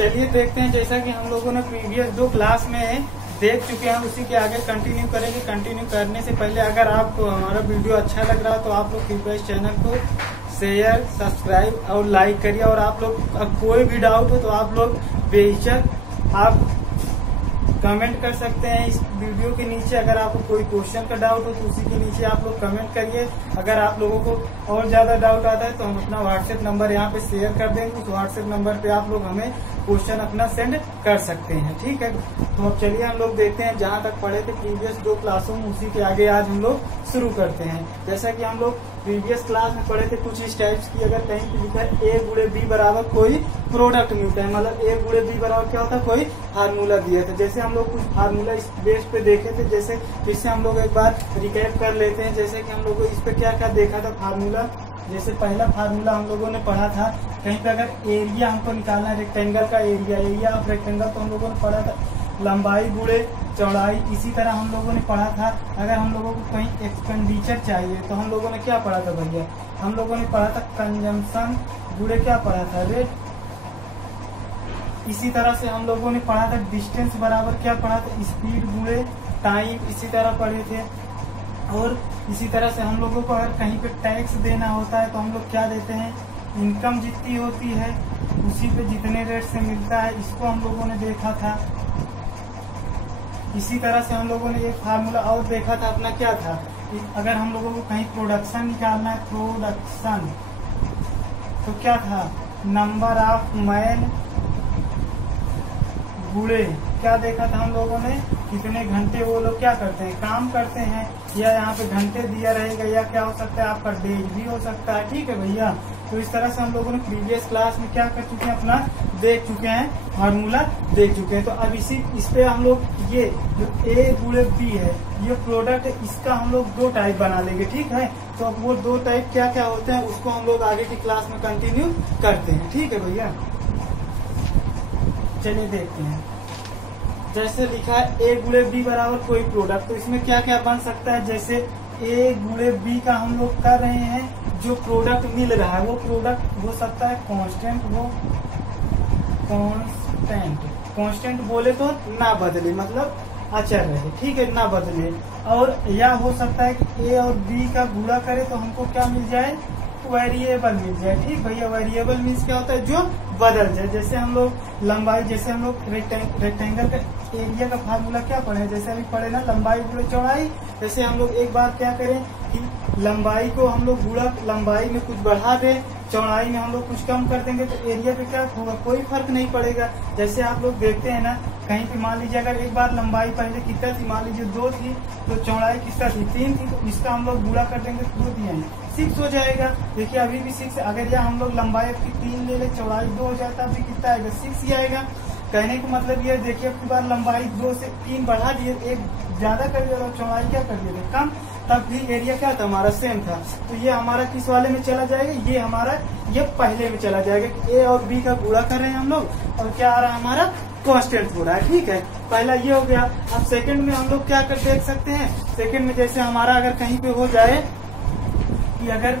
चलिए देखते हैं, जैसा कि हम लोगों ने प्रीवियस 2 क्लास में देख चुके हैं, उसी के आगे कंटिन्यू करेंगे। कंटिन्यू करने से पहले अगर आपको हमारा वीडियो अच्छा लग रहा है तो आप लोग कृपया इस चैनल को शेयर, सब्सक्राइब और लाइक करिए। और आप लोग अब कोई भी डाउट हो तो आप लोग बेहिचक आप कमेंट कर सकते हैं इस वीडियो के नीचे। अगर आपको कोई क्वेश्चन का डाउट हो तो उसी के नीचे आप लोग कमेंट करिए। अगर आप लोगों को और ज्यादा डाउट आता है तो हम अपना व्हाट्सएप नंबर यहाँ पे शेयर कर देंगे। उस व्हाट्सएप नंबर पे आप लोग हमें क्वेश्चन अपना सेंड कर सकते हैं, ठीक है। तो अब चलिए हम लोग देखते हैं, जहाँ तक पढ़े थे प्रीवियस 2 क्लासों में उसी के आगे आज हम लोग शुरू करते हैं। जैसा कि हम लोग प्रीवियस क्लास में पढ़े थे कुछ इस टाइप्स की, अगर कहीं पे लिखा है A गुणे B बराबर कोई प्रोडक्ट मिलता है, मतलब A गुणे B बराबर क्या होता है, कोई फार्मूला दिया था। जैसे हम लोग कुछ फार्मूला इस बेस पे देखे थे, जैसे इससे हम लोग एक बार रिकैप कर लेते हैं। जैसे कि हम लोग इस पे क्या क्या देखा था फार्मूला। जैसे पहला फार्मूला हम लोगों ने पढ़ा था, कहीं पे अगर एरिया हमको निकालना है, रेक्टेंगल का एरिया ऑफ रेक्टेंगल, तो हम लोगों ने पढ़ा था लंबाई गुणे चौड़ाई। इसी तरह हम लोगों ने पढ़ा था अगर हम लोगों को कहीं एक्सपेंडिचर चाहिए तो हम लोगों ने क्या पढ़ा था भैया, हम लोगों ने पढ़ा था कंजम्पशन गुणे क्या पढ़ा था, रेट। इसी तरह से हम लोगों ने पढ़ा था डिस्टेंस बराबर क्या पढ़ा था, स्पीड गुणे टाइम। इसी तरह पढ़े थे। और इसी तरह से हम लोगों को अगर कहीं पे टैक्स देना होता है तो हम लोग क्या देते हैं, इनकम जितनी होती है उसी पे जितने रेट से मिलता है, इसको हम लोगों ने देखा था। इसी तरह से हम लोगों ने एक फार्मूला और देखा था अपना, क्या था, अगर हम लोगों को कहीं प्रोडक्शन निकालना है, प्रोडक्शन, तो क्या था, नंबर ऑफ मैन गुणे क्या देखा था हम लोगों ने, कितने घंटे वो लोग क्या करते हैं, काम करते हैं। या यहाँ पे घंटे दिया रहेगा, या क्या हो सकता है आपका डेज भी हो सकता है, ठीक है भैया। तो इस तरह से हम लोगों ने प्रीवियस क्लास में क्या कर चुके हैं, अपना देख चुके हैं, फार्मूला देख चुके हैं। तो अब इस पे हम लोग ये जो A गुणे B है, ये प्रोडक्ट है, इसका हम लोग 2 टाइप बना लेंगे, ठीक है। तो अब वो 2 टाइप क्या क्या होते हैं उसको हम लोग आगे की क्लास में कंटिन्यू करते हैं, ठीक है भैया। चलिए देखते हैं। जैसे लिखा है A गुणे B बराबर कोई प्रोडक्ट, तो इसमें क्या क्या बन सकता है। जैसे A गुणे B का हम लोग कर रहे हैं, जो प्रोडक्ट मिल रहा है वो प्रोडक्ट हो सकता है कांस्टेंट, वो कांस्टेंट बोले तो ना बदले, मतलब अचर रहे, ठीक है, ना बदले। और या हो सकता है कि A और B का गुणा करे तो हमको क्या मिल जाए, वेरिएबल मिल जाए, ठीक भैया। वेरिएबल मीन्स क्या होता है, जो बदल जाए। जैसे हम लोग लंबाई, जैसे हम लोग रेक्टेंगल का एरिया का फार्मूला क्या पढ़े, जैसे अभी पढ़े ना, लंबाई गुणे चौड़ाई। जैसे हम लोग एक बार क्या करें कि लंबाई को हम लोग गुणा, लंबाई में कुछ बढ़ा दें, चौड़ाई में हम लोग कुछ कम कर देंगे तो एरिया पे क्या होगा, कोई फर्क नहीं पड़ेगा। जैसे आप लोग देखते हैं ना, कहीं पे मान लीजिए अगर एक बार लंबाई पहले कितना थी, मान लीजिए 2 थी, तो चौड़ाई कितना थी, 3 थी, तो इसका हम लोग गुणा कर देंगे तो 2 दिया 6 हो जाएगा। देखिए अभी भी 6, अगर यह हम लोग लंबाई की 3 ले ले, चौड़ाई 2 हो जाता है, अभी कितना आएगा, 6 ही आएगा। कहने का मतलब ये, देखिए अब की बार लंबाई 2 से 3 बढ़ा दिए, 1 ज्यादा कर दिया और चौड़ाई क्या कर दिए थे, कम, तब भी एरिया क्या था, हमारा सेम था। तो ये हमारा किस वाले में चला जाएगा, ये हमारा ये पहले में चला जाएगा कि A और B का गुणा कर रहे हैं हम लोग, और क्या आ रहा है हमारा, कांस्टेंट हो रहा है, ठीक है। पहला ये हो गया। अब सेकंड में हम लोग क्या कर देख सकते हैं, सेकंड में जैसे हमारा अगर कहीं पे हो जाए कि अगर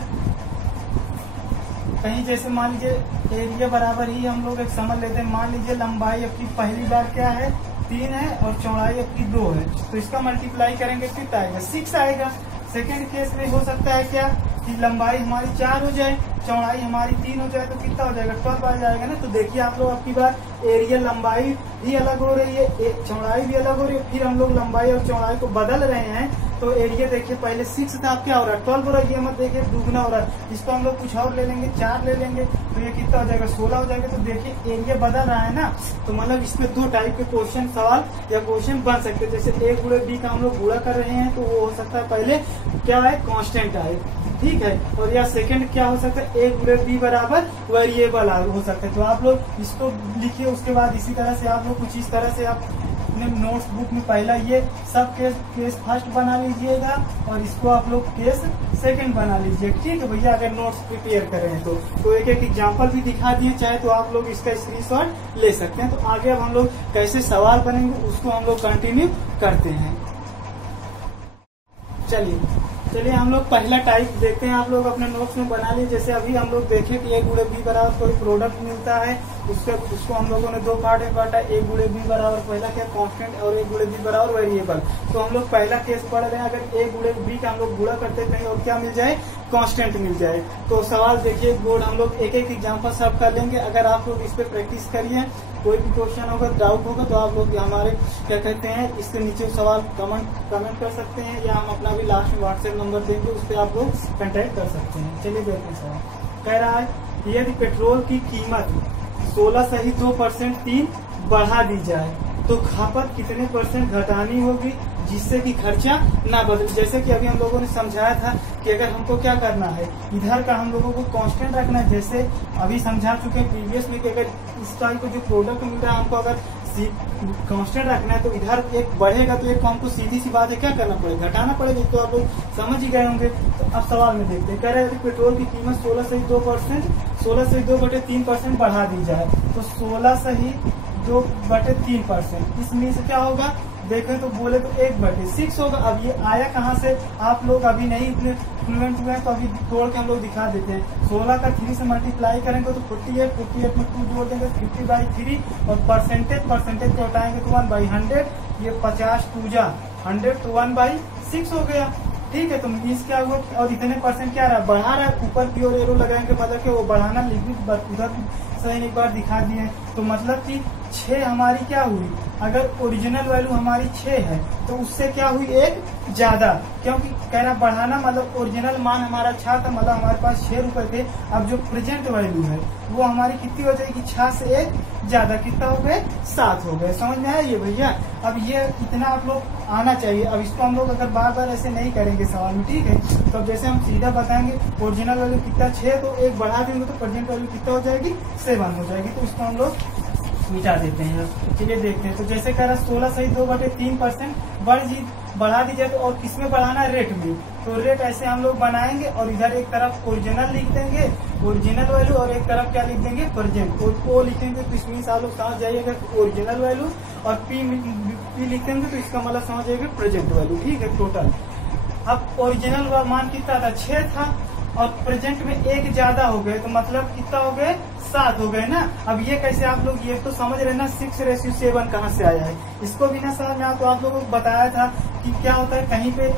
कहीं जैसे मान लीजिए एरिया बराबर ही हम लोग एक समझ लेते हैं, मान लीजिए लंबाई आपकी पहली बार क्या है, 3 है, और चौड़ाई आपकी 2 है, तो इसका मल्टीप्लाई करेंगे कितना आएगा, 6 आएगा। सेकेंड केस में हो सकता है क्या कि लंबाई हमारी 4 हो जाए, चौड़ाई हमारी 3 हो जाए, तो कितना हो जाएगा, 12 आ जाएगा ना। तो देखिए आप लोग आपकी बार एरिया लंबाई भी अलग हो रही है, चौड़ाई भी अलग हो रही है, फिर हम लोग लंबाई और चौड़ाई को बदल रहे हैं। तो एरिया देखिए पहले 6 था, अब क्या हो रहा है, 12 हो रहा है, ये मत देखिए दुगना हो रहा है। इसको हम लोग कुछ और ले लेंगे, 4 ले लेंगे, तो ये कितना हो जाएगा, 16 हो जाएगा। तो देखिए एरिया बदल रहा है ना, तो मतलब इसमें 2 टाइप के क्वेश्चन सवाल या क्वेश्चन बन सकते हैं। जैसे A गुणे B का हम लोग गुणा कर रहे हैं, तो वो हो सकता है पहले क्या है, कांस्टेंट आए, ठीक है। और या सेकंड क्या हो सकता है, A गुणे B बराबर वेरिएबल हो सकता है। तो आप लोग इसको लिखिए, उसके बाद इसी तरह से आप लोग कुछ इस तरह से आप अपने नोट्स बुक में पहला ये सब केस फर्स्ट बना लीजिएगा, और इसको आप लोग केस सेकंड बना लीजिए, ठीक है भैया। अगर नोट्स प्रिपेयर कर रहे हैं तो एक एक एग्जांपल भी दिखा दिए, चाहे तो आप लोग इसका स्क्रीनशॉट ले सकते हैं। तो आगे अब हम लोग कैसे सवाल बनेंगे उसको हम लोग कंटिन्यू करते हैं। चलिए हम लोग पहला टाइप देखते हैं, आप लोग अपने नोट्स में बना लीजिए। जैसे अभी हम लोग देखें कि A गुणे B बराबर कोई प्रोडक्ट मिलता है, उसको हम लोगों ने दो पार्ट में बांटा। ए गुणे बी बराबर पहला क्या कांस्टेंट और ए गुणे बी बराबर वेरिएबल। तो हम लोग पहला केस पढ़ रहे हैं, अगर ए गुणे बी का हम लोग गुणा करते कहीं और क्या मिल जाए, कांस्टेंट मिल जाए। तो सवाल देखिए बोर्ड, हम लोग एक एक एग्जाम्पल सब कर लेंगे। अगर आप लोग इस पे प्रैक्टिस करिए, कोई भी क्वेश्चन होगा, डाउट होगा तो आप लोग हमारे क्या कहते हैं इसके नीचे सवाल कमेंट कर सकते हैं, या हम अपना भी लास्ट में व्हाट्सएप नंबर देंगे, उस पर आप लोग कंटेक्ट कर सकते हैं। चलिए देखते हैं सवाल। कह रहा है यदि पेट्रोल की कीमत 16 सही 2% 3 बढ़ा दी जाए तो खपत कितने % घटानी होगी जिससे कि खर्चा ना बदले। जैसे कि अभी हम लोगों ने समझाया था कि अगर हमको क्या करना है, इधर का हम लोगों को कांस्टेंट रखना है। जैसे अभी समझा चुके प्रीवियस में कि अगर इस टाइप का जो प्रोडक्ट मिल रहा है हमको अगर कांस्टेंट रखना है तो इधर एक बढ़ेगा तो एक को हमको सीधी सी बात है क्या करना पड़ेगा, घटाना पड़ेगा। तो आप लोग समझ ही गए होंगे। तो अब सवाल में देखते हैं, कह रहे हैं पेट्रोल की कीमत 16 सही 2% बढ़ा दी जाए तो 16 सही 2/3%। इसमें से क्या होगा देखें तो बोले तो 1/6 होगा। अब ये आया कहाँ से, आप लोग अभी नहीं इतने फ्लुएंट हुए हैं तो अभी तोड़ के हम लोग दिखा देते हैं। 16 का 3 से मल्टीप्लाई करेंगे तो 48 में 2 जोड़ देंगे 50/3 और परसेंटेज को हटाएंगे तो 1/100। ये 50 2 100 तो 1/6 हो गया। ठीक है, तो मीन्स क्या हुआ और इतने % क्या रहा, बढ़ा रहा है। ऊपर की ओर एरो लगाएंगे मतलब कि वो बढ़ाना लिखित उधर सही एक बार दिखा दिए। तो मतलब कि 6 हमारी क्या हुई, अगर ओरिजिनल वैल्यू हमारी 6 है तो उससे क्या हुई 1 ज्यादा, क्योंकि कह रहा बढ़ाना मतलब ओरिजिनल मान हमारा 6 था, मतलब हमारे पास 6 रुपए थे। अब जो प्रेजेंट वैल्यू है वो हमारी कितनी हो जाएगी, 6 से 1 ज्यादा, कितना हो गए 7 हो गए। समझ में आया ये भैया। अब ये इतना आप लोग आना चाहिए। अब इसको हम लोग अगर बार बार ऐसे नहीं करेंगे सवाल में, ठीक है, तो अब जैसे हम सीधा बताएंगे ओरिजिनल वैल्यू कितना 6 तो 1 बढ़ा देंगे तो प्रेजेंट वैल्यू कितना हो जाएगी 7 हो जाएगी। तो इसको हम लोग मिटा देते हैं। चलिए देखते हैं। तो जैसे कह रहा 16 सही 2/3% बढ़ा दी जाए तो और किसमें बढ़ाना है, रेट में। तो रेट ऐसे हम लोग बनाएंगे और इधर एक तरफ ओरिजिनल लिख देंगे, ओरिजिनल वैल्यू, और एक तरफ क्या लिख देंगे प्रेजेंट। और ओ लिखेंगे तो इसमें आप लोग समझ जाइएगा ओरिजिनल वैल्यू, और पी लिखेंगे तो इसका मतलब समझ जाइएगा प्रेजेंट वैल्यू। ठीक है, टोटल। अब ओरिजिनल मान कितना था, 6 था, और प्रेजेंट में 1 ज्यादा हो गए तो मतलब कितना हो गए, 7 हो गए ना। अब ये कैसे आप लोग ये तो समझ रहे ना 6:7 कहाँ से आया है, इसको भी ना समझ में आया। तो आप लोगों को बताया था कि क्या होता है, कहीं पे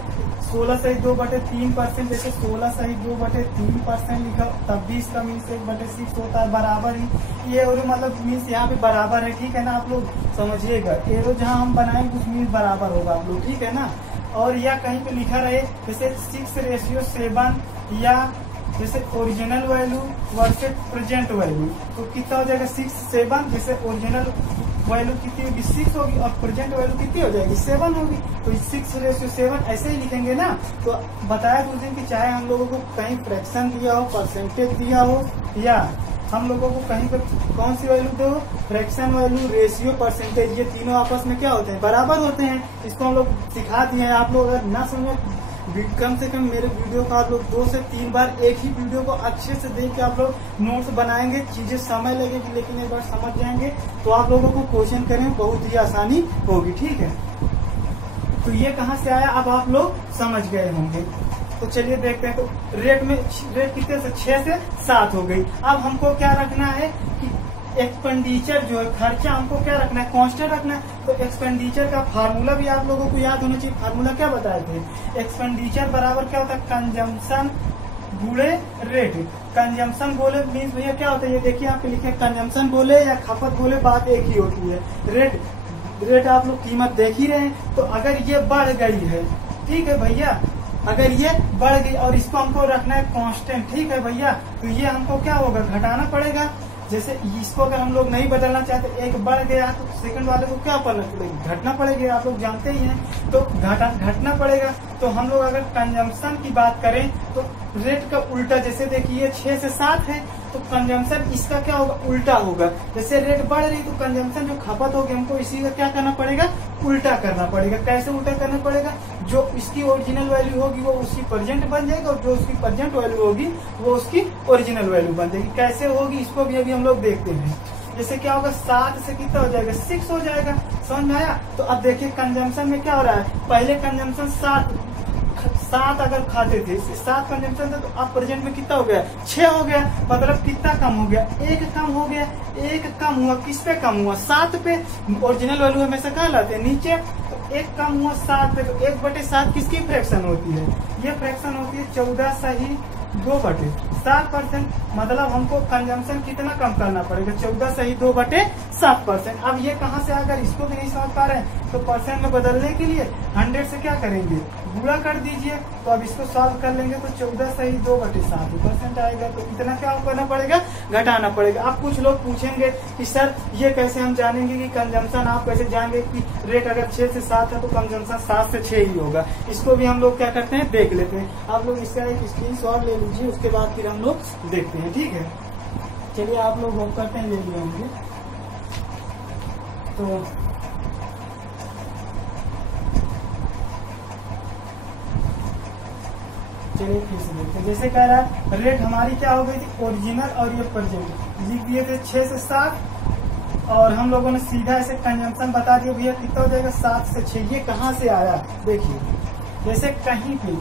16 सही 2/3%, जैसे 16 सही 2/3% लिखा तब भी इसका मीन्स 1/6 होता है, बराबर ही। ये और मतलब मीन्स यहाँ पे बराबर है, ठीक है ना, आप लोग समझिएगा। एरो जहाँ हम बनाएंगे उस मीन्स बराबर होगा आप लोग, ठीक है ना। और या कहीं पे लिखा रहे जैसे 6:7 या जैसे original value versus present value, तो कितना हो जाएगा 6-7। जैसे ओरिजिनल वैल्यू कितनी होगी 6 होगी और प्रेजेंट वैल्यू कितनी हो जाएगी 7 होगी। तो 6:7 ऐसे ही लिखेंगे ना। तो बताया उस दिन की चाहे हम लोगों को कहीं फ्रैक्शन दिया हो, परसेंटेज दिया हो, या हम लोगों को कहीं पर कौन सी वैल्यू दो, फ्रैक्शन वैल्यू, रेशियो, परसेंटेज, ये तीनों आपस में क्या होते हैं, बराबर होते हैं। इसको हम लोग सिखा दिए हैं। आप लोग अगर ना समझे कम से कम मेरे वीडियो को आप लोग 2 से 3 बार एक ही वीडियो को अच्छे से देख के आप लोग नोट्स बनाएंगे। चीजें समय लगेगी लेकिन एक बार समझ जाएंगे तो आप लोगों को क्वेश्चन करने में बहुत ही आसानी होगी। ठीक है, तो ये कहाँ से आया अब आप लोग समझ गए होंगे। तो चलिए देखते हैं। तो रेट कितने से 6 से 7 हो गई। अब हमको क्या रखना है कि एक्सपेंडिचर जो है, खर्चा हमको क्या रखना है, कांस्टेंट रखना है। तो एक्सपेंडिचर का फार्मूला भी आप लोगों को याद होना चाहिए। फार्मूला क्या बताए थे, एक्सपेंडिचर बराबर क्या होता है, कंजम्पशन गुणे रेट। कंजम्पशन बोले मीन्स भैया क्या होता है, ये देखिए आप लिखे कंजम्पशन बोले या खपत बोले बात एक ही होती है। रेट आप लोग कीमत देख ही रहे हैं। तो अगर ये बढ़ गई है, ठीक है भैया, अगर ये बढ़ गई और इसको हमको रखना है कांस्टेंट, ठीक है भैया, तो ये हमको क्या होगा, घटाना पड़ेगा। जैसे इसको अगर हम लोग नहीं बदलना चाहते, एक बढ़ गया तो सेकंड वाले को क्या करना पड़ेगा, घटना पड़ेगा। आप लोग जानते ही हैं, तो घटना पड़ेगा। तो हम लोग अगर कंजम्पशन की बात करें तो रेट का उल्टा, जैसे देखिए 6 से 7 है तो कंजम्पशन इसका क्या होगा, उल्टा होगा। जैसे रेट बढ़ रही तो कंजम्पशन जो खपत होगी हमको इसी का क्या करना पड़ेगा, उल्टा करना पड़ेगा। कैसे उल्टा करना पड़ेगा, जो इसकी ओरिजिनल वैल्यू होगी वो उसकी प्रेजेंट बन जाएगी और जो उसकी प्रेजेंट वैल्यू होगी वो उसकी ओरिजिनल वैल्यू बन जाएगी। कैसे होगी इसको भी अभी हम लोग देखते हैं। जैसे क्या होगा, 7 से कितना हो जाएगा, 6 हो जाएगा। समझ में आया। तो अब देखिए कंजम्पशन में क्या हो रहा है, पहले कंजम्पशन 7 7 अगर खाते थे, 7 कंजम्पशन था, तो अब प्रेजेंट में कितना हो गया, 6 हो गया। मतलब कितना कम हो गया, 1 कम हो गया। 1 कम हुआ, किस पे कम हुआ, 7 पे। ओरिजिनल वैल्यू हमेशा कहाँ लाते हैं, नीचे। तो 1 कम हुआ 7 पे, तो 1/7 किसकी फ्रैक्शन होती है, ये फ्रैक्शन होती है 14/2/7%। मतलब हमको कंजम्पशन कितना कम करना पड़ेगा, 14/2/7%। अब ये कहाँ से, अगर इसको भी नहीं समझ पा रहे हैं तो परसेंट में बदलने के लिए 100 से क्या करेंगे, गुणा कर दीजिए। तो अब इसको सॉल्व कर लेंगे तो 14/2/7% आएगा। तो इतना क्या करना पड़ेगा, घटाना पड़ेगा। अब कुछ लोग पूछेंगे कि सर ये कैसे हम जानेंगे कि कंजम्पशन, आप कैसे जानेंगे कि रेट अगर 6 से 7 है तो कंजम्पशन 7 से 6 ही होगा। इसको भी हम लोग क्या करते हैं, देख लेते हैं। आप लोग इसका एक स्क्रीनशॉट ले लीजिए, उसके बाद फिर हम लोग देखते हैं, ठीक है। चलिए आप लोग होप करते हैं, ले लिए होंगे। तो चलिए फिर से देखते हैं। जैसे कह रहा है रेट हमारी क्या हो गई थी, ओरिजिनल और ये प्रेजेंट लिख दिए थे 6 से 7, और हम लोगों ने सीधा ऐसे कंजम्पशन बता दिया भैया कितना हो जाएगा, 7 से 6। ये कहाँ से आया, देखिए जैसे कहीं पे,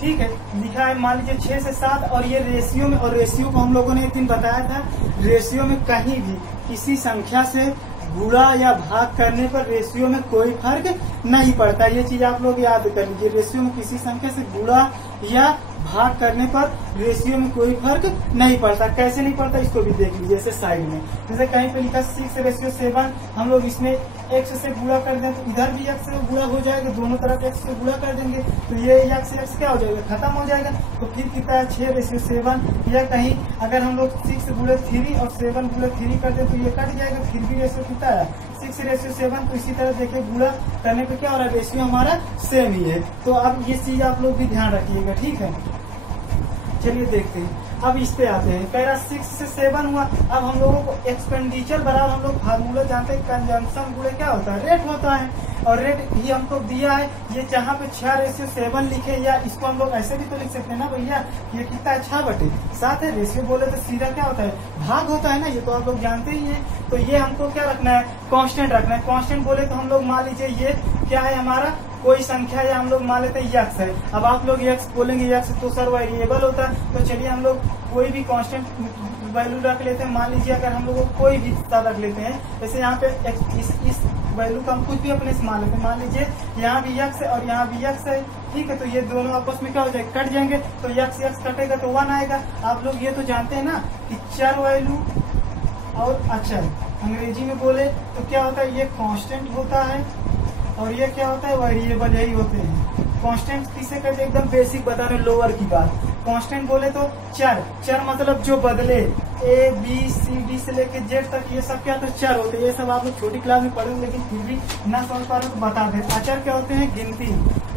ठीक है, लिखा है मान लीजिए 6 से 7, और ये रेशियो में, और रेशियो को हम लोगों ने एक दिन बताया था, रेशियो में कहीं भी किसी संख्या से गुणा या भाग करने पर रेशियो में कोई फर्क नहीं पड़ता। ये चीज आप लोग याद कर लीजिए, रेशियो में किसी संख्या से गुणा या भाग करने पर रेशियो में कोई फर्क नहीं पड़ता। कैसे नहीं पड़ता, इसको भी देख लीजिए। जैसे साइड में, जैसे कहीं पे लिखा 6:7, हम लोग इसमें x से गुणा कर दें तो इधर भी x से गुणा हो जाएगा, दोनों तरफ x से गुणा कर देंगे तो ये x क्या हो जाएगा, खत्म हो जाएगा। तो फिर कितना है 6:7, या कहीं अगर हम लोग 6/3 और 7/3 कर दें तो ये कट जाएगा, फिर भी रेशियो कितना है 6:7। तो इसी तरह देखिए गुणा करने पे क्या हो रहा है, रेशियो हमारा सेम ही है। तो अब ये चीज आप लोग भी ध्यान रखिएगा, ठीक है। चलिए देखते हैं, अब इस पे आते हैं। कह रहा 6 से 7 हुआ। अब हम लोगों को एक्सपेंडिचर बराबर, हम लोग फार्मूला जानते हैं, कंजम्पशन गुणे क्या होता है, रेट होता है। और रेट ही हमको दिया है, ये जहाँ पे 6:7 लिखे, या इसको हम लोग ऐसे भी तो लिख सकते हैं ना भैया, ये कितना है 6/7 है। रेशियो बोले तो सीधा क्या होता है, भाग होता है ना, ये तो आप लोग जानते ही हैं। तो ये हमको क्या रखना है, कांस्टेंट रखना है। कांस्टेंट बोले तो हम लोग मान लीजिए ये क्या है हमारा, कोई संख्या, या हम लोग मान लेते हैं यक्स है। अब आप लोग यक्स बोलेंगे, यक्स तो सर वेरिएबल होता है। तो चलिए हम लोग कोई भी कांस्टेंट वैल्यू रख लेते हैं। मान लीजिए अगर हम लोग कोई भी रख लेते हैं, जैसे यहाँ पे इस वैल्यू का हम कुछ भी अपने से मान लेते हैं। मान लीजिए यहाँ भी यक्स है और यहाँ भी यक्स है, ठीक है। तो ये दोनों आपस में क्या हो जाएगा, कट जाएंगे। तो यक्स कटेगा तो 1 आएगा। आप लोग ये तो जानते हैं ना कि चर वैल्यू और अचर, अंग्रेजी में बोले तो क्या होता है, ये कांस्टेंट होता है और ये क्या होता है, वेरिएबल, यही होते हैं। कांस्टेंट किसे कहते हैं, एकदम बेसिक बता रहे, लोअर की बात। कांस्टेंट बोले तो चर मतलब जो बदले, A B C D से लेके Z तक, ये सब क्या तो चर होते हैं। ये सब आप लोग छोटी क्लास में पढ़े, लेकिन फिर भी ना समझ पा रहे तो बता दें। अचर क्या होते हैं, गिनती,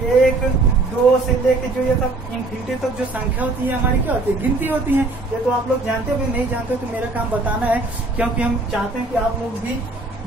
1 2 से लेके जो ये सब इनफिनिटी तक जो संख्या होती है हमारी क्या होती है, गिनती होती है। ये तो आप लोग जानते हो, नहीं जानते तो मेरा काम बताना है, क्योंकि हम चाहते हैं कि आप लोग भी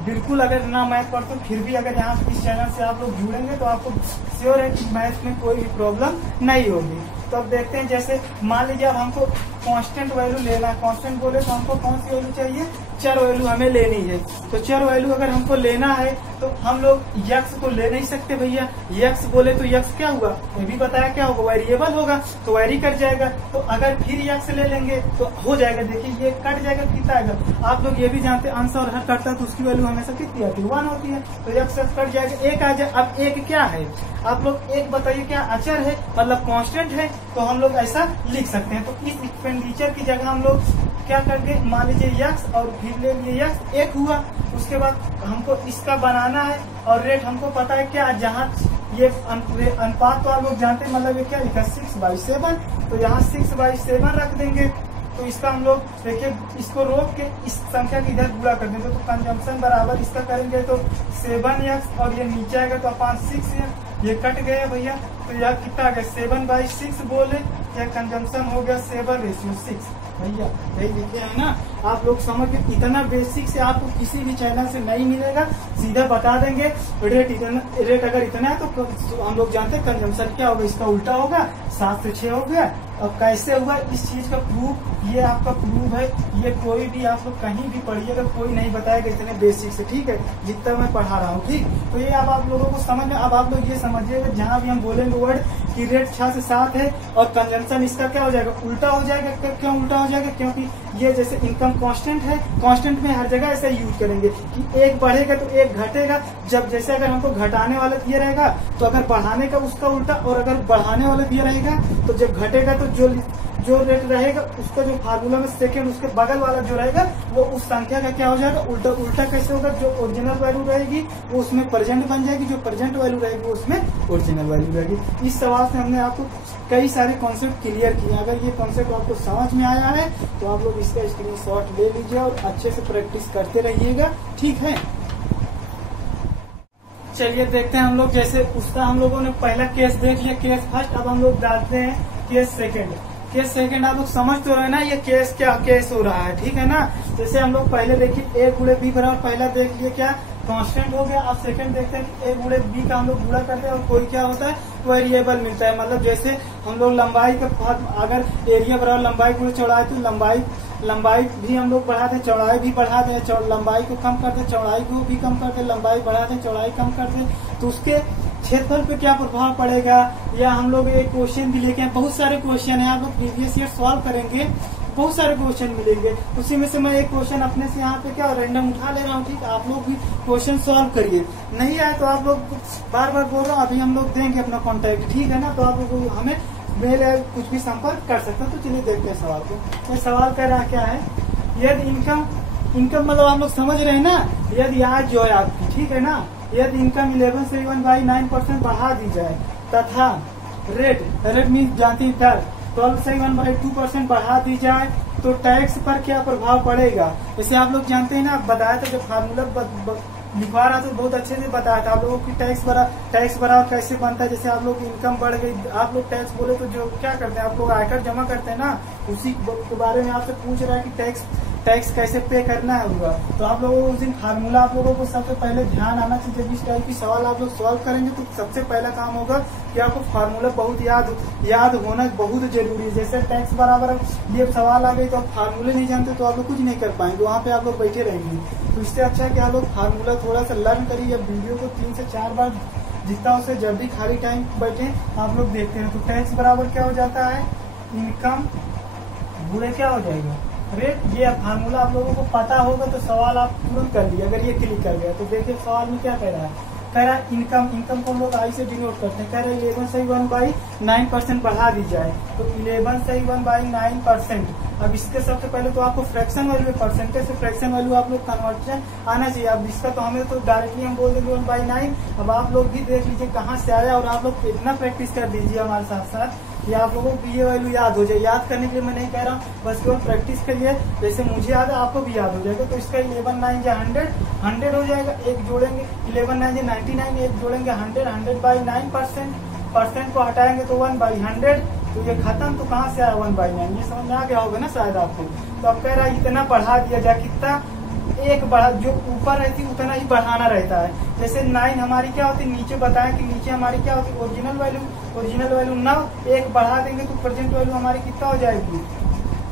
बिल्कुल, अगर ना मैथ पढ़ते फिर भी अगर यहाँ इस चैनल से आप लोग जुड़ेंगे तो आपको श्योर है कि मैथ में कोई भी प्रॉब्लम नहीं होगी। तो अब देखते हैं, जैसे मान लीजिए अब हमको कांस्टेंट वैल्यू लेना है। कांस्टेंट बोले तो हमको कौन सी वैल्यू चाहिए, चर वैल्यू हमें लेनी है। तो चर वैल्यू अगर हमको लेना है तो हम लोग यक्स तो ले नहीं सकते भैया। यक्स बोले तो यक्स क्या हुआ, ये भी बताया क्या होगा, वेरिएबल होगा, तो वेरी कर जाएगा। तो अगर फिर यक्स ले लेंगे तो हो जाएगा, देखिए ये कट जाएगा, कितना आएगा। आप लोग ये भी जानते हैं अंश और हर कटता है तो उसकी वैल्यू हमेशा कितनी आती है, 1 होती है। तो यक्स कट जाएगा, 1 आ जाए। अब 1 क्या है, आप लोग 1 बताइए, क्या अचर है, मतलब कांस्टेंट है, तो हम लोग ऐसा लिख सकते हैं। तो इस एक्सपेंडिचर की जगह हम लोग क्या करके, मान लीजिए यक्स और फिर ले लिए यक्स, 1 हुआ। उसके बाद हमको इसका बनाना है और रेट हमको पता है क्या, जहाँ ये अनुपात तो आप लोग जानते हैं, मतलब ये क्या लिखा 6/7, तो यहाँ 6/7 रख देंगे। तो इसका हम लोग देखिए, इसको रोक के इस संख्या की इधर गुणा कर देंगे। तो कंजम्पशन बराबर इसका करेंगे तो 7x, और ये नीचे आएगा तो अपन 6, ये कट गया भैया। तो यह कितना आ गया, 7/6 बोले, यह कंजम्पशन हो गया 7:6 भैया, यही लिखे है ना। आप लोग समझ के, इतना बेसिक से आपको किसी भी चैनल से नहीं मिलेगा। सीधा बता देंगे रेट अगर इतना है तो हम लोग जानते हैं कंजम्पशन क्या होगा, इसका उल्टा होगा, 7 से 6 हो गया। अब कैसे हुआ इस चीज का प्रूफ, ये आपका प्रूफ है, ये कोई भी आप लोग कहीं भी पढ़िएगा कोई नहीं बताएगा इतने बेसिक से, ठीक है, जितना मैं पढ़ा रहा हूँ, ठीक। तो ये अब आप लोगों को समझ में, अब आप लोग ये समझिएगा जहाँ भी हम बोलेंगे वर्ड की रेट 6 से 7 है और कंजम्पशन इसका क्या हो जाएगा, उल्टा हो जाएगा। क्यों उल्टा हो जाएगा, क्योंकि ये जैसे इनकम कांस्टेंट है, कांस्टेंट में हर जगह ऐसे यूज करेंगे कि एक बढ़ेगा तो एक घटेगा। जब जैसे अगर हमको घटाने वाला दिया रहेगा तो अगर बढ़ाने का उसका उल्टा, और अगर बढ़ाने वाला दिया रहेगा तो जब घटेगा तो जो रेट रहेगा उसका जो फार्मूला में सेकंड उसके बगल वाला जो रहेगा वो उस संख्या का क्या हो जाएगा, उल्टा। उल्टा कैसे होगा, जो ओरिजिनल वैल्यू रहेगी वो उसमें प्रेजेंट बन जाएगी, जो प्रेजेंट वैल्यू रहेगी वो उसमें ओरिजिनल वैल्यू रहेगी। इस सवाल से हमने आपको कई सारे कॉन्सेप्ट क्लियर किए। अगर ये कॉन्सेप्ट आपको समझ में आया है तो आप लोग इसका स्क्रीनशॉट ले लीजिए और अच्छे से प्रैक्टिस करते रहिएगा, ठीक है। चलिए देखते हैं हम लोग, जैसे उसका हम लोगों ने पहला केस देख लिया, केस फर्स्ट। अब हम लोग डालते हैं केस सेकंड। केस सेकंड आप लोग समझ तो रहे ना, ये केस क्या केस हो रहा है, ठीक है ना। जैसे हम लोग पहले देखिए a गुणे b बराबर, पहला देख लिए क्या कांस्टेंट हो गया। अब सेकंड देखते हैं कि a गुणे b का हम लोग गुणा करते हैं और कोई क्या होता है वेरिएबल मिलता है। मतलब जैसे हम लोग लंबाई का, अगर एरिया बराबर लंबाई गुणे चौड़ाई, तो लंबाई भी हम लोग बढ़ाते हैं, चौड़ाई भी बढ़ाते हैं, लंबाई को कम करते, चौड़ाई को भी कम करते, लंबाई बढ़ाते, चौड़ाई कम करते, तो उसके क्षेत्रफल पे क्या प्रभाव पड़ेगा। या हम लोग एक क्वेश्चन भी लेके, बहुत सारे क्वेश्चन है, आप लोग प्रीवियस ईयर सॉल्व करेंगे, बहुत सारे क्वेश्चन मिलेंगे। उसी में से मैं एक क्वेश्चन अपने से यहाँ पे क्या रैंडम उठा ले रहा हूँ, ठीक। आप लोग भी क्वेश्चन सॉल्व करिए, नहीं आए तो आप लोग बार बार बोल रहा हूँ, अभी हम लोग देंगे अपना कॉन्टैक्ट, ठीक है ना। तो आप लोग हमें मेल या कुछ भी संपर्क कर सकते हैं। तो चलिए देखते हैं सवाल को। ये सवाल कह रहा क्या है, यदि इनकम मतलब आप लोग समझ रहे हैं ना, यदि आज जो है आपकी, ठीक है ना, यदि इनकम 11 से 1/9% बढ़ा दी जाए तथा रेट मीन जानती है दर 12 से 1/2% बढ़ा दी जाए तो टैक्स पर क्या प्रभाव पड़ेगा। जैसे आप लोग जानते हैं ना, बताया था जब फार्मूला लिखवा रहा तो बहुत अच्छे से बताया था आप लोगों की टैक्स बराबर कैसे बनता है। जैसे आप लोग इनकम बढ़ गई, आप लोग टैक्स बोले तो जो क्या करते हैं आप लोग आयकर जमा करते हैं ना, उसी के बारे में आपसे पूछ रहा है कि टैक्स कैसे पे करना है होगा। तो आप लोगों को उस दिन फार्मूला आप लोगों को सबसे पहले ध्यान आना चाहिए। जब इस टाइप की सवाल आप लोग सॉल्व करेंगे तो सबसे पहला काम होगा कि आपको फार्मूला बहुत याद होना बहुत जरूरी है। जैसे टैक्स बराबर ये सवाल आ गई तो आप फार्मूले नहीं जानते तो आप लोग कुछ नहीं कर पाएंगे, वहाँ पे आप लोग बैठे रहेंगे। तो इससे अच्छा है कि आप लोग फार्मूला थोड़ा सा लर्न करिए, वीडियो को 3 से 4 बार जितना उसे जब भी खाली टाइम बैठे आप लोग देखते हैं। तो टैक्स बराबर क्या हो जाता है, इनकम गुणे क्या हो जाएगा रेट। ये फार्मूला आप लोगों को पता होगा तो सवाल आप तुरंत कर लिए। अगर ये क्लिक कर गया तो देखिए सवाल में क्या कह रहा है, कह रहा है इनकम को हम लोग आई से डिनोट करते हैं। कह रहा है 11 से 1/9% बढ़ा दी जाए, तो 11 से 1/9%। अब इसके सबसे पहले तो आपको फ्रैक्शन वैल्यू, परसेंटेज से फ्रैक्शन वैल्यू आप लोग कन्वर्जन आना चाहिए। अब इसका तो हमें तो डायरेक्टली हम बोल देंगे 1/9। अब आप लोग भी देख लीजिए कहाँ से आया और आप लोग इतना प्रैक्टिस कर दीजिए हमारे साथ साथ कि आप लोगों को ये वैल्यू याद हो जाए। याद करने के लिए मैं नहीं कह रहा हूँ, बस केवल प्रैक्टिस करिए, जैसे मुझे याद है आपको भी याद हो जाएगा। तो इसका 11 9 जा 100 हो जाएगा, एक जोड़ेंगे 11 9 जा 99, एक जोड़ेंगे 100/9%, को हटाएंगे तो 1/100, तो ये खत्म। तो कहाँ से आया 1/9, ये समझ में आ गया होगा ना शायद आपको। तो अब कह रहा है इतना बढ़ा दिया जाए, कितना एक बढ़ा, जो ऊपर रहती उतना ही बढ़ाना रहता है। जैसे 9 हमारी क्या होती है, नीचे बताएं कि नीचे हमारी क्या होती है ओरिजिनल वैल्यू 9, एक बढ़ा देंगे तो प्रेजेंट वैल्यू हमारी कितना हो जाएगी,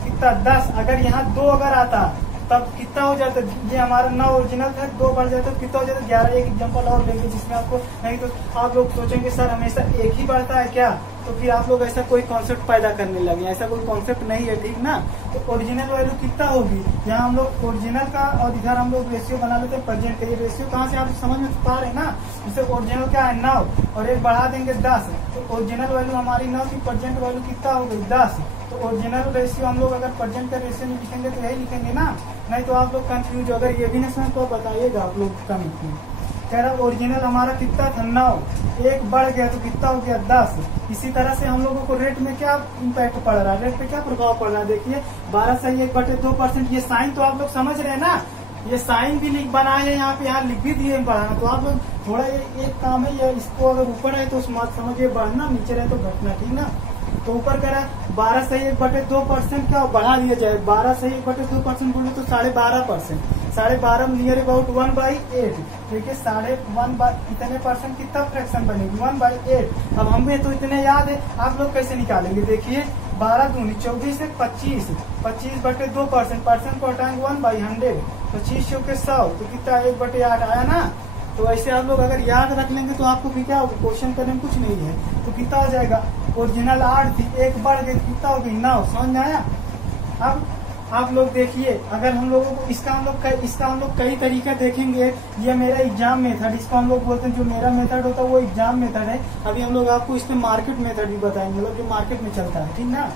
कितना 10। अगर यहाँ 2 अगर आता तब कितना हो जाता, ये हमारा 9 ओरिजिनल था, 2 बढ़ जाता तो कितना हो जाता 11। एक एग्जाम्पल और लेंगे जिसमें आपको, नहीं तो आप लोग सोचेंगे सर हमेशा एक ही बढ़ता है क्या, तो फिर आप लोग ऐसा कोई कॉन्सेप्ट पैदा करने लगे। ऐसा कोई कॉन्सेप्ट नहीं है, ठीक ना। तो ओरिजिनल वैल्यू कितना होगी, यहाँ हम लोग ओरिजिनल का और इधर हम लोग रेशियो बना लेते हैं प्रेजेंट का। ये रेशियो कहाँ से आप समझ में पा रहे हैं ना, जैसे ओरिजिनल क्या है 9 और एक बढ़ा देंगे 10, तो ओरिजिनल वैल्यू हमारी 9 थी, प्रेजेंट वैल्यू कितना हो गई 10। तो ओरिजिनल रेशियो हम लोग अगर प्रेजेंट का रेशियो नहीं लिखेंगे तो यही लिखेंगे ना, नहीं तो आप लोग कंफ्यूज। अगर ये भी नहीं समझ तो बताइएगा आप लोग कंफ्यूज। कह रहा ओरिजिनल हमारा कितना था 9, एक बढ़ गया तो कितना हो गया 10। इसी तरह से हम लोगों को रेट में क्या इम्पैक्ट पड़ रहा है, रेट पे क्या प्रभाव पड़ रहा है। देखिए 12 से 1/2%, ये साइन तो आप लोग समझ रहे हैं ना, ये साइन भी लिख बनाए हैं यहाँ पे, यहाँ लिख भी दिए बढ़ाना। तो आप लोग थोड़ा एक काम है, ये इसको अगर ऊपर है तो समझिए बढ़ना, नीचे रहे तो घटना, ठीक ना। तो ऊपर कह रहा है 12 सही 1/2% क्या बढ़ा दिया जाए, 12 सही 1/2% बोले तो 12.5%, 12.5 नियर अबाउट 1/8। देखिए 1.5 इतने परसेंट कितना फ्रैक्शन बनेगी 1/8। अब हमें तो इतने याद है, आप लोग कैसे निकालेंगे, देखिए 12 दूनी 24 है 25, 25/2%, परसेंट को हटाएंगे 1/100, 25 के 100 तो कितना 1/8 आया ना। तो ऐसे आप लोग अगर याद रख लेंगे तो आपको भी क्या क्वेश्चन करने में कुछ नहीं है। तो कितना हो जाएगा, ओरिजिनल 8 थी, एक बढ़ गई कितना हो गई 9, समझ में आया। अब आप लोग देखिए, अगर हम लोगों को इसका हम लोग कई तरीके देखेंगे। ये मेरा एग्जाम मेथड, इसको हम लोग बोलते हैं, जो मेरा मेथड होता है वो एग्जाम मेथड है। अभी हम लोग आपको इसमें मार्केट मेथड भी बताएंगे, मतलब जो मार्केट में चलता है, ठीक ना।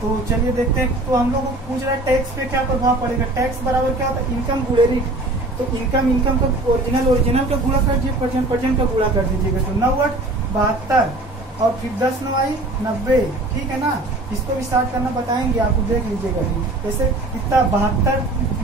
तो चलिए देखते हैं। तो हम लोग को पूछ रहा है टैक्स पे क्या प्रभाव पड़ेगा। टैक्स बराबर क्या होता है, इनकम गुणे रेट। तो इनकम का ओरिजिनल का गुणा कर दीजिए, परसेंट का गुणा कर दीजिएगा, तो 9 8 72 और फिर 10 9 90, ठीक है ना। इसको भी स्टार्ट करना बताएंगे आपको, देख लीजिएगा। जैसे कितना 72,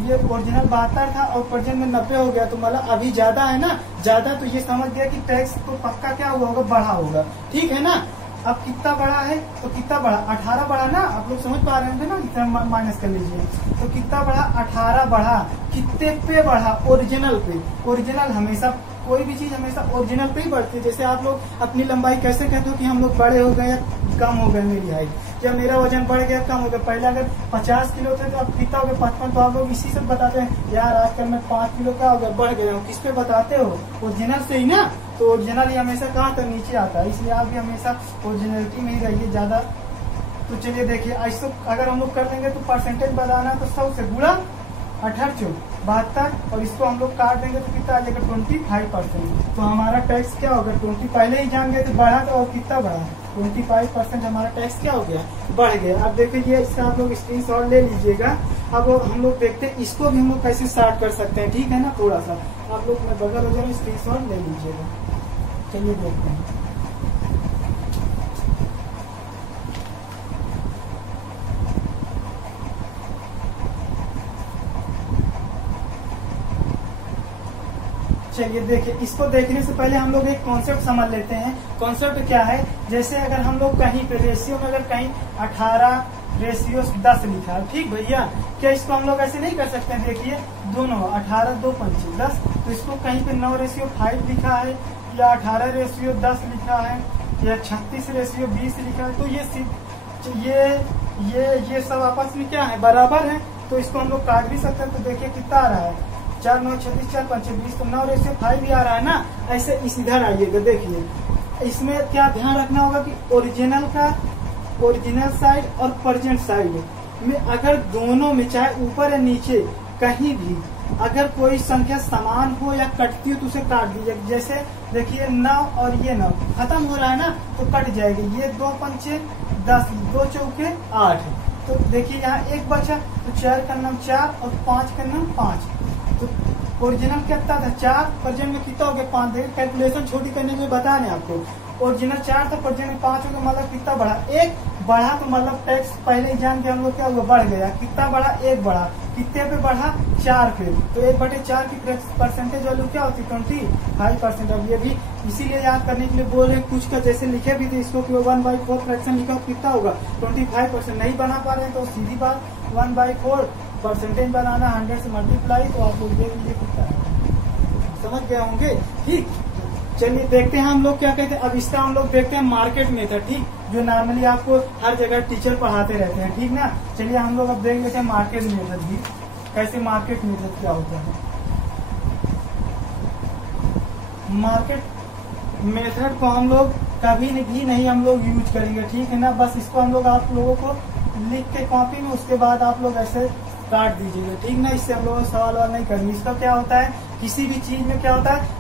ये ओरिजिनल 72 था और प्रेजेंट में 90 हो गया, तो मतलब अभी ज्यादा है ना, ज्यादा। तो ये समझ गया कि टैक्स तो पक्का क्या हुआ होगा, बढ़ा होगा, ठीक है ना। अब कितना बढ़ा है, तो कितना बढ़ा 18 बढ़ा ना, आप लोग समझ पा रहे हैं ना, इतना माइनस कर लीजिए। तो कितना बढ़ा 18 बढ़ा, कितने पे बढ़ा, ओरिजिनल पे। ओरिजिनल हमेशा, कोई भी चीज हमेशा ओरिजिनल पे ही बढ़ती है। जैसे आप लोग अपनी लंबाई कैसे कहते हो कि हम लोग बड़े हो गए या कम हो गए, मेरी हाइट, जब मेरा वजन बढ़ गया कम हो गया। पहले अगर 50 किलो थे तो अब कितना हो गया 55, तो आप लोग इसी से बताते हैं यार आजकल मैं 5 किलो क्या हो गया, बढ़ गया हूँ। किस पे बताते हो, ओरिजिनल से ही ना। तो ओरिजिनल ही हमेशा कहाँ तक नीचे आता है, इसलिए आप भी हमेशा ओरिजिनलिटी में ही रहिए ज्यादा। तो चलिए देखिए, ऐसे अगर हम लोग कर लेंगे तो परसेंटेज बताना तो 100 से गुणा 18 72 और इसको हम लोग काट देंगे तो कितना आ जाएगा 25%। तो हमारा टैक्स क्या होगा 20, पहले ही जान गए तो बढ़ा था, और कितना बढ़ा 25% हमारा टैक्स क्या हो गया, बढ़ गया। अब देखिए इसका आप लोग स्क्रीनशॉट ले लीजिएगा। अब हम लोग देखते हैं इसको भी हम लोग कैसे स्टार्ट कर सकते हैं, ठीक है ना। थोड़ा सा आप लोग में बगल वगैरह स्क्रीनशॉट ले लीजिएगा। चलिए देखते हैं। चलिए देखिए, इसको देखने से पहले हम लोग एक कॉन्सेप्ट समझ लेते हैं। कॉन्सेप्ट क्या है, जैसे अगर हम लोग कहीं पे रेशियो में अगर कहीं 18 रेशियो 10 लिखा है, ठीक भैया, क्या इसको हम लोग ऐसे नहीं कर सकते हैं। देखिए दोनों 18 2 5 10, तो इसको कहीं पे 9 रेशियो 5 लिखा है, या 18 रेशियो 10 लिखा है, या 36 रेशियो 20 लिखा है। तो ये सब आपस में क्या है, बराबर है। तो इसको हम लोग काट भी सकते हैं। तो देखिए कितना आ रहा है, 4 9 36 4 5 20, तो 9 रेशियो 5 भी आ रहा है ना। ऐसे इस इधर आइएगा, देखिए इसमें क्या ध्यान रखना होगा कि ओरिजिनल साइड और प्रेजेंट साइड में अगर दोनों में चाहे ऊपर या नीचे कहीं भी अगर कोई संख्या समान हो या कटती हो तो उसे काट दीजिए। जैसे देखिए 9 और ये 9 खत्म हो रहा है ना, तो कट जाएगी। ये 2 पंचे 10, 2 चौके 8, तो देखिए यहाँ एक बचा, तो 4 का नाम 4 और 5 का नाम 5। तो ओरिजिनल कितना था 4, प्रेजेंट में कितना हो गया 5। देखिए कैलकुलेशन छोटी करने में बता रहे हैं आपको। ओरिजिनल 4 था, प्रेजेंट में 5 हो गया, मतलब कितना बढ़ा, 1 बढ़ा। तो मतलब टैक्स पहले ही जान के हम लोग क्या हुआ, बढ़ गया। कितना बढ़ा, 1 बढ़ा। कितने पे बढ़ा, 4 पे। तो 1/4 की परसेंटेज वैल्यू क्या होती है 25%। अब ये भी इसीलिए याद करने के लिए बोल रहे कुछ का, जैसे लिखे भी थे इसको कि 1/4 फ्रैक्शन लिखा, कितना होगा 25%। नहीं बना पा रहे हैं तो सीधी बात 1/4 परसेंटेज बनाना 100 से मल्टीप्लाई, तो आप लोग देख लीजिए कितना है, समझ गए होंगे, ठीक। चलिए देखते हैं हम लोग क्या कहते हैं। अब इसका हम लोग देखते हैं मार्केट मेथड, ठीक, जो नॉर्मली आपको हर जगह टीचर पढ़ाते रहते हैं, ठीक ना। चलिए हम लोग अब देख लेते हैं मार्केट मेथड भी, कैसे मार्केट मेथड क्या होता है। मार्केट मेथड को हम लोग कभी भी नहीं हम लोग यूज करेंगे, ठीक है ना। बस इसको हम लोग आप लोगों को लिख के कॉपी में, उसके बाद आप लोग ऐसे काट दीजिएगा, ठीक ना। इससे हम लोग सवाल नहीं करेंगे। इसका क्या होता है, किसी भी चीज में क्या होता है,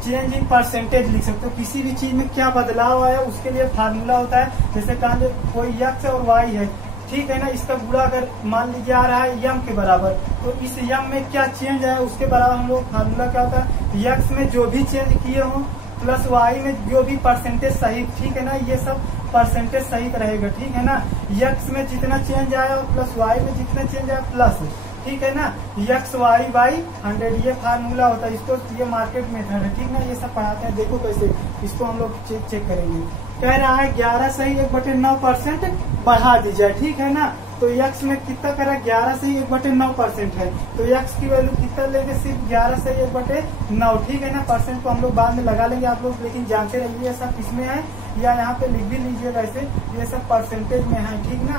चेंज इन परसेंटेज लिख सकते हो। किसी भी चीज में क्या बदलाव आया उसके लिए फार्मूला होता है। जैसे कहा कोई x और y है, ठीक है ना, इसका गुणा अगर मान लीजिए आ रहा है यम के बराबर, तो इस यम में क्या चेंज आया उसके बराबर हम लोग फार्मूला क्या होता है, x में जो भी चेंज किए हों प्लस y में जो भी परसेंटेज सही, ठीक है ना, ये सब परसेंटेज सहित रहेगा, ठीक है ना। x में जितना चेंज आया प्लस y में जितना चेंज आया प्लस, ठीक है ना। एक्स वाई बाई 100 ये फार्मूला होता है, इसको ये मार्केट मेथड है, ठीक ना। ये सब पढ़ाते हैं, देखो कैसे इसको हम लोग चेक करेंगे। कह रहा है 11 से ही 1/9% बढ़ा दी जाए, ठीक है ना। तो x में कितना करा, 11 से ही 1/9% है, तो x की वैल्यू कितना लेंगे, सिर्फ 11 से 1/9, ठीक है ना। परसेंट को हम लोग बाद में लगा लेंगे आप लोग, लेकिन जानते रहिए ये सब किसमें है, या यहाँ पे लिख भी लीजिए, वैसे ये सब परसेंटेज में है, ठीक ना।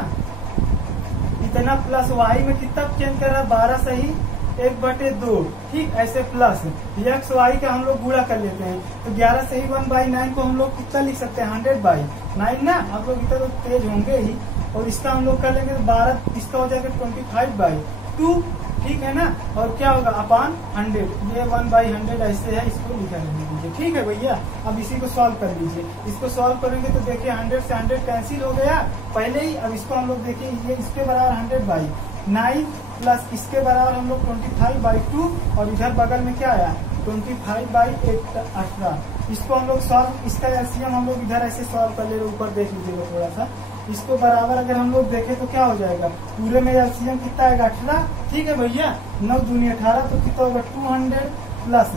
इतना प्लस y में कितना चेंज कर रहा है, 12 से ही 1/2, ठीक, ऐसे प्लस एक्स वाई का हम लोग गुणा कर लेते हैं, तो 11 से ही 1/9 को हम लोग कितना लिख सकते हैं, 100/9 ना। आप लोग इतना तो तेज होंगे ही, और इसका हम लोग कर लेंगे तो 12, इसका हो जाएगा 25/2, ठीक है ना। और क्या होगा, अपॉन 100, ये 1/100 ऐसे है, इसको लिखा लीजिए, ठीक है भैया। अब इसी को सॉल्व कर लीजिए, इसको सॉल्व करेंगे तो देखिए 100 से 100 कैंसिल हो गया पहले ही। अब इसको हम लोग देखिए, ये इसके बराबर 100/9 प्लस इसके बराबर हम लोग 25/2, और इधर बगल में क्या आया, 25/18। इसको हम लोग सॉल्व, इसका एलसीएम हम लोग इधर ऐसे सॉल्व कर ले रहे, ऊपर देख लीजिएगा थोड़ा सा। इसको बराबर अगर हम लोग देखें तो क्या हो जाएगा, पूरे में एलसीएम कितना आएगा, 18, ठीक है भैया। 9 दूनी 18, तो कितना होगा 200 प्लस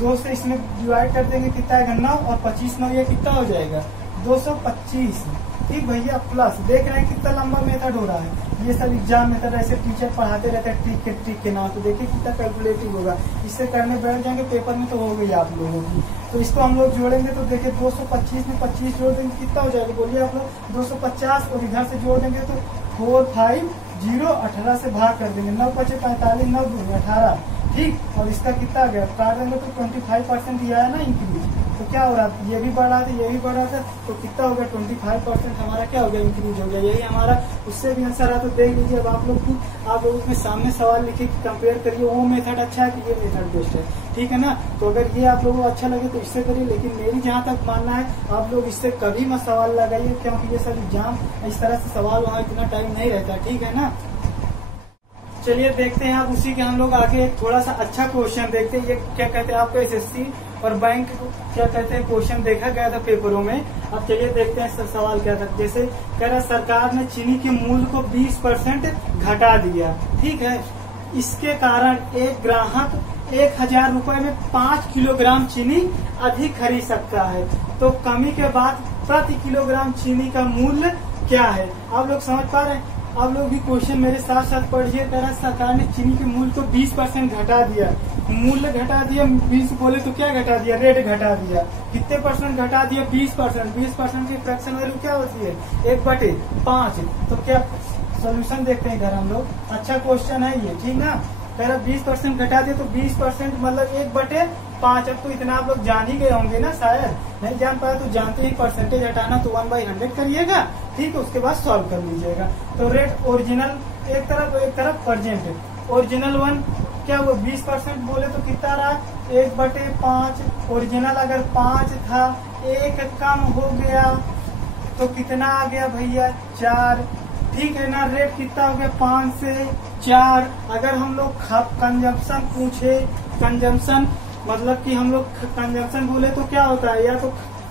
2 से इसमें डिवाइड कर देंगे, कितना आएगा 9, और 25 9 ये कितना हो जाएगा 225, ठीक भैया। प्लस देख रहे हैं कितना लंबा मेथड हो रहा है, ये सब एग्जाम मेथड ऐसे टीचर पढ़ाते रहते हैं ट्रिक के नाम, तो देखिए कितना कैलकुलेटिव होगा। इससे करने बैठ जाएंगे पेपर में तो हो गई आप लोगों की। तो इसको हम लोग जोड़ेंगे तो देखिए 225 में 25 जोड़ देंगे, कितना हो जाएगा, बोलिए आप लोग, 250, और इधर से जोड़ देंगे तो 450, 18 से भाग कर देंगे, 9 5 45, 9 2 18, ठीक। और इसका कितना आ गया, काट देंगे तो 25% ही आया ना इंक्रीज, तो क्या हो रहा था, ये भी बढ़ा था, ये भी बढ़ा था, तो कितना हो गया 25% हमारा क्या हो गया, इंक्रीज हो गया। यही हमारा उससे भी आंसर है, तो देख लीजिए। अब आप लोग उसमें सामने सवाल लिखे कंपेयर करिए, वो मेथड अच्छा है कि ये मेथड बेस्ट है, ठीक है ना। तो अगर ये आप लोगों को अच्छा लगे तो इससे करिए, लेकिन मेरी जहाँ तक मानना है आप लोग इससे कभी मत सवाल लगाइए, क्योंकि ये सब एग्जाम इस तरह से सवाल वहाँ इतना टाइम नहीं रहता, ठीक है ना। चलिए देखते हैं अब उसी के हम लोग आगे एक थोड़ा सा अच्छा क्वेश्चन देखते हैं। ये क्या कहते हैं, आपको एसएससी और बैंक क्या कहते हैं क्वेश्चन देखा गया था पेपरों में। अब चलिए देखते हैं सवाल क्या था। जैसे कह रहा सरकार ने चीनी के मूल्य को 20% घटा दिया, ठीक है। इसके कारण एक ग्राहक 1000 रुपए में 5 किलोग्राम चीनी अधिक खरीद सकता है, तो कमी के बाद प्रति किलोग्राम चीनी का मूल्य क्या है। आप लोग समझ पा रहे हैं, आप लोग भी क्वेश्चन मेरे साथ साथ पढ़िए। तरह सरकार ने चीनी के मूल्य को 20% घटा दिया, मूल्य घटा दिया, 20 बोले तो क्या घटा दिया, रेट घटा दिया। कितने परसेंट घटा दिया, 20%। 20% की फ्रैक्शन वैल्यू क्या होती है, 1/5। तो क्या सोल्यूशन देखते हैं इधर हम लोग। अच्छा क्वेश्चन है ये, ठीक ना। कह रहा 20% घटा दिया तो 20% मतलब 1/5। अब तो इतना आप लोग जान ही गए होंगे ना, शायद नहीं जान पाया तो जानते ही, परसेंटेज हटाना तो 1/100 करिएगा, ठीक है। उसके बाद सॉल्व कर लीजिएगा। तो रेट ओरिजिनल एक तरफ और एक तरफ प्रेजेंट। ओरिजिनल 1 क्या वो 20% बोले तो कितना रहा, 1/5। ओरिजिनल अगर 5 था, 1 कम हो गया तो कितना आ गया भैया, 4, ठीक है ना। रेट कितना हो गया, 5 से 4। अगर हम लोग कंजम्पशन पूछे, कंजम्पशन मतलब कि हम लोग कंजम्पशन बोले तो क्या होता है, या तो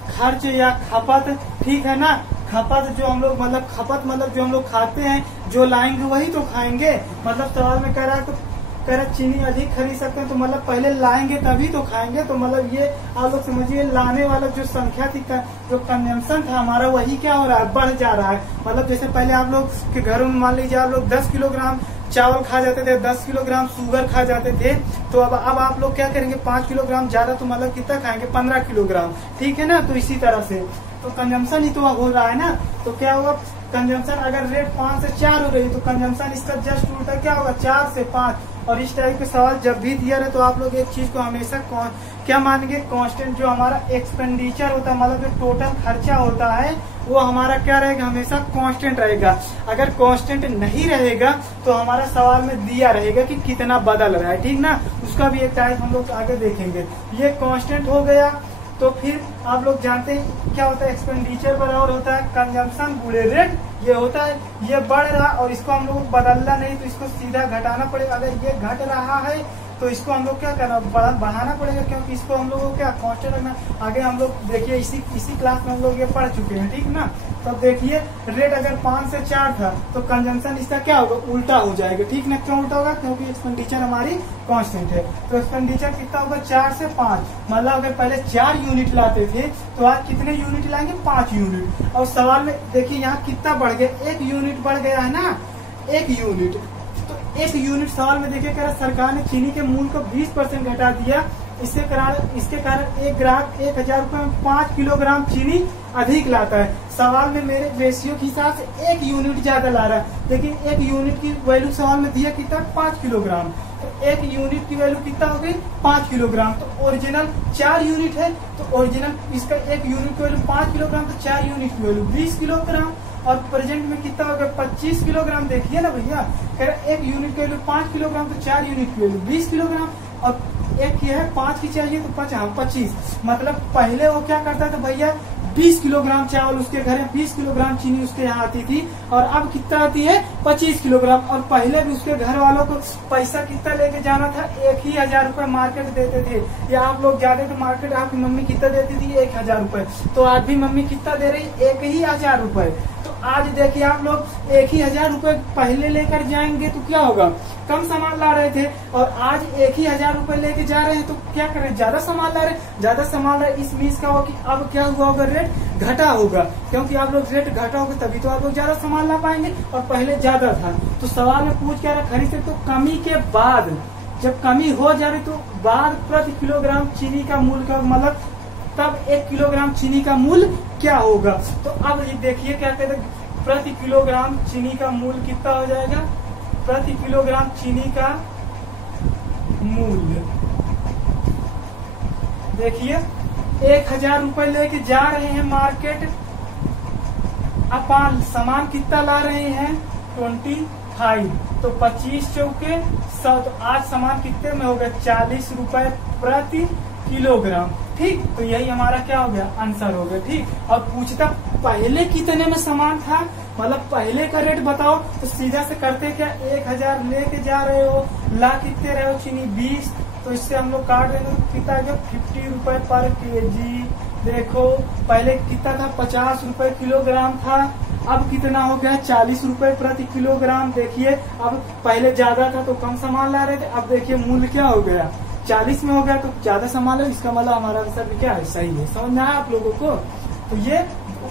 खर्च या खपत, ठीक है ना। खपत जो हम लोग मतलब खपत मतलब जो हम लोग खाते हैं, जो लाएंगे वही तो खाएंगे। मतलब सवाल में कह रहा है तो कह रहा चीनी अधिक खरीद सकते हैं, तो मतलब पहले लाएंगे तभी तो खाएंगे। तो मतलब ये आप लोग समझिए, लाने वाला जो संख्या थी, जो कंजम्पशन था हमारा, वही क्या हो रहा है, बढ़ जा रहा है। मतलब जैसे पहले आप लोग के घरों में मान लीजिए आप लोग 10 किलोग्राम चावल खा जाते थे, 10 किलोग्राम शुगर खा जाते थे, तो अब आप लोग क्या करेंगे, 5 किलोग्राम ज्यादा, तो मतलब कितना खाएंगे, 15 किलोग्राम, ठीक है ना। तो इसी तरह से तो कंजम्पशन ही तो हो रहा है ना। तो क्या होगा, कंजम्पशन अगर रेट 5 से 4 हो रही, तो कंजम्पशन इसका जस्ट उल्टा क्या होगा, 4 से 5। और इस टाइप के सवाल जब भी दिया रहे तो आप लोग एक चीज को हमेशा क्या मानेंगे, कांस्टेंट जो हमारा एक्सपेंडिचर होता है, मतलब जो टोटल खर्चा होता है, वो हमारा क्या रहेगा, हमेशा कांस्टेंट रहेगा। अगर कांस्टेंट नहीं रहेगा तो हमारा सवाल में दिया रहेगा कि कितना बदल रहा है, ठीक ना। उसका भी एक टाइप हम लोग आगे देखेंगे। ये कांस्टेंट हो गया, तो फिर आप लोग जानते हैं क्या होता है, एक्सपेंडिचर बराबर होता है कंजम्पशन गुणे रेट। ये होता है, ये बढ़ रहा और इसको हम लोग बदलना नहीं, तो इसको सीधा घटाना पड़ेगा। अगर ये घट रहा है तो इसको हम लोग क्या करना बढ़ाना पड़ेगा, क्योंकि इसको हम लोगों को क्या कांस्टेंट रखना। आगे हम लोग देखिए इसी क्लास में हम लोग ये पढ़ चुके हैं, ठीक ना। तो देखिए रेट अगर 5 से 4 था तो कंजम्पशन इसका क्या होगा, उल्टा हो जाएगा, ठीक ना। क्यों उल्टा होगा, क्योंकि एक्सपेंडिचर हमारी कांस्टेंट है। तो एक्सपेंडिचर कितना होगा, 4 से 5। मतलब अगर पहले 4 यूनिट लाते थे तो आज कितने यूनिट लाएंगे, 5 यूनिट। और सवाल में देखिए यहाँ कितना बढ़ गया, 1 यूनिट बढ़ गया है ना, 1 यूनिट। तो 1 यूनिट सवाल में देखिए कह रहा सरकार ने चीनी के मूल्य को 20% घटा दिया। इसके कारण एक ग्राहक 1000 रुपए में 5 किलोग्राम चीनी अधिक लाता है। सवाल में मेरे रेशियो के हिसाब से 1 यूनिट ज्यादा ला रहा है, लेकिन 1 यूनिट की वैल्यू सवाल में दिया कितना, 5 किलोग्राम। तो 1 यूनिट की वैल्यू कितना हो गई, 5 किलोग्राम। तो ओरिजिनल 4 यूनिट है, तो ओरिजिनल इसका 1 यूनिट की वैल्यू 5 किलोग्राम, तो 4 यूनिट की वैल्यू 20 किलोग्राम। और प्रेजेंट में कितना होगा, 25 किलोग्राम। देखिए ना भैया, कह रहे 1 यूनिट की वैल्यू 5 किलोग्राम, तो 4 यूनिट की वैल्यू 20 किलोग्राम। और एक ये है 5 की चाहिए तो 25। मतलब पहले वो क्या करता था भैया, 20 किलोग्राम चावल उसके घर में, 20 किलोग्राम चीनी उसके यहाँ आती थी, और अब कितना आती है, 25 किलोग्राम। और पहले भी उसके घर वालों को पैसा कितना लेके जाना था, 1000 रुपए मार्केट देते थे। या आप लोग जाते थे मार्केट, आपकी मम्मी कितना देती थी, 1000 रुपए। तो आज भी मम्मी कितना दे रही, 1000 रुपए। तो आज देखिए आप लोग 1000 रुपए पहले लेकर जाएंगे तो क्या होगा, कम सामान ला रहे थे, और आज 1000 रुपए लेके जा रहे हैं तो क्या कर रहे हैं, ज्यादा सामान ला रहे हैं। ज्यादा सामान ला रहे, इस मीन्स का होगा कि अब क्या हुआ होगा, रेट घटा होगा। क्योंकि आप लोग रेट घटा होगा तभी तो आप लोग ज्यादा सामान ला पाएंगे, और पहले ज्यादा था। तो सवाल में पूछ क्या रहा, खरीद से तो कमी के बाद, जब कमी हो जा रही तो बाद प्रति किलोग्राम चीनी का मूल्य का मतलब तब 1 किलोग्राम चीनी का मूल्य क्या होगा। तो अब देखिए क्या कहते हैं, प्रति किलोग्राम चीनी का मूल्य कितना हो जाएगा, प्रति किलोग्राम चीनी का मूल्य देखिए 1000 रुपए लेके जा रहे हैं मार्केट, अपन सामान कितना ला रहे हैं, 25। तो 25 चौके 100, तो आज सामान कितने में होगा, 40 रुपए प्रति किलोग्राम। ठीक, तो यही हमारा क्या हो गया, आंसर हो गया। ठीक, और पूछता पहले कितने में सामान था, मतलब पहले का रेट बताओ, तो सीधा से करते क्या, 1000 लेके जा रहे हो, ला कितने रहे हो चीनी 20, तो इससे हम लोग काट देंगे तो कितना है, 50 रुपए पर केजी। देखो पहले कितना था, 50 रुपए किलोग्राम था, अब कितना हो गया, 40 रुपए प्रति किलोग्राम। देखिए अब पहले ज्यादा था तो कम सामान ला रहे थे, अब देखिए मूल्य क्या हो गया, 40 में हो गया तो ज्यादा सामान है। इसका मतलब हमारा आंसर भी क्या है, सही है। समझ में आया आप लोगों को। तो ये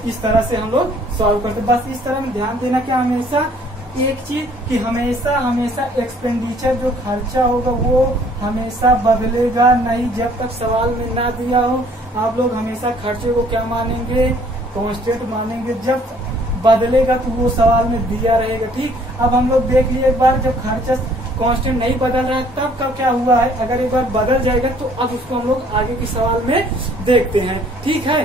इस तरह से हम लोग सॉल्व करते। बस इस तरह में ध्यान देना कि हमेशा एक चीज कि हमेशा एक्सपेंडिचर जो खर्चा होगा वो हमेशा बदलेगा नहीं, जब तक सवाल में ना दिया हो। आप लोग हमेशा खर्चे को क्या मानेंगे, कांस्टेंट मानेंगे। जब बदलेगा तो वो सवाल में दिया रहेगा। ठीक, अब हम लोग देख लिए एक बार, जब खर्चा कांस्टेंट नहीं बदल रहा है तब का क्या हुआ है। अगर एक बार बदल जाएगा तो अब उसको हम लोग आगे के सवाल में देखते हैं। ठीक है।